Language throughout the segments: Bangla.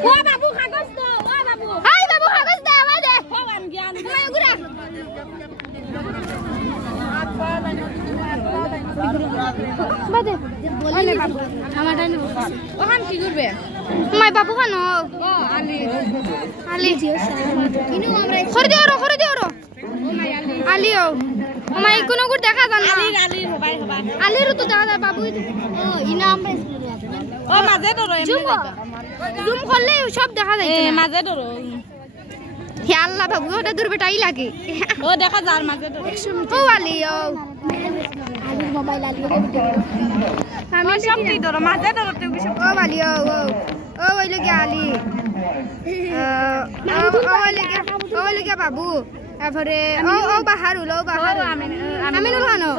ও বাবু কাগজ দাও ও বাবু হাই বাবু কাগজ দাও আমায় দে ভগবান জ্ঞান আমায় গুরা বাদে বলে বাবু আমারটা নেব ওখান কি করবে মাই বাবু খানো ও আলি আলি ইনু আমরা খরে দিও ও মাই আলি আলি ও মাই কোনো গুড় দেখা জান না আলি হবাই হবা আলির তো দেখা যায় বাবু ও ইনা আমরা ও মাঝে ধরো জুম করলে সব দেখা যায় এ মাঝে ধরো হে আল্লাহ বাবু ওটা দূর বেটাই লাগে ও দেখা যার মাঝে ধরো ও আলি ও আলির মোবাইল আলি আমি সব কি ধরো মাঝে ধরো তুমি সব ও আলি ও ওই লাগে আলি ওই লাগে বাবু তারপরে ও বাহারুল ও বাহারুল আমিনুল খানো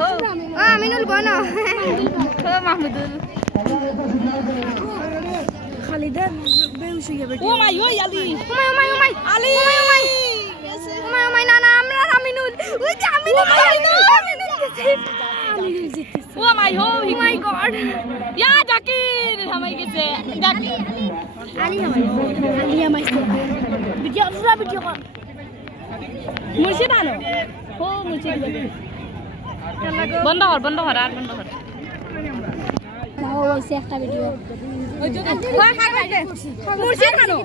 ও আমিনুল বনো ও মাহমুদুল খালিদা বেউসি হবে ও মাই ও আলি ওমাই আলি ওমাই না আমরা আমিনুল ওই যে আমিনুল ও মাই হো হি মাই গড ইয়া জাকির হামাই গেছে জাকির আলি আমাই ভিডিও কর মুর্শিদ আনো ও মুর্শিদ বন্ধ কর আর বন্ধ কর ও ওইসে একটা ভিডিও মুর্শিদ আনো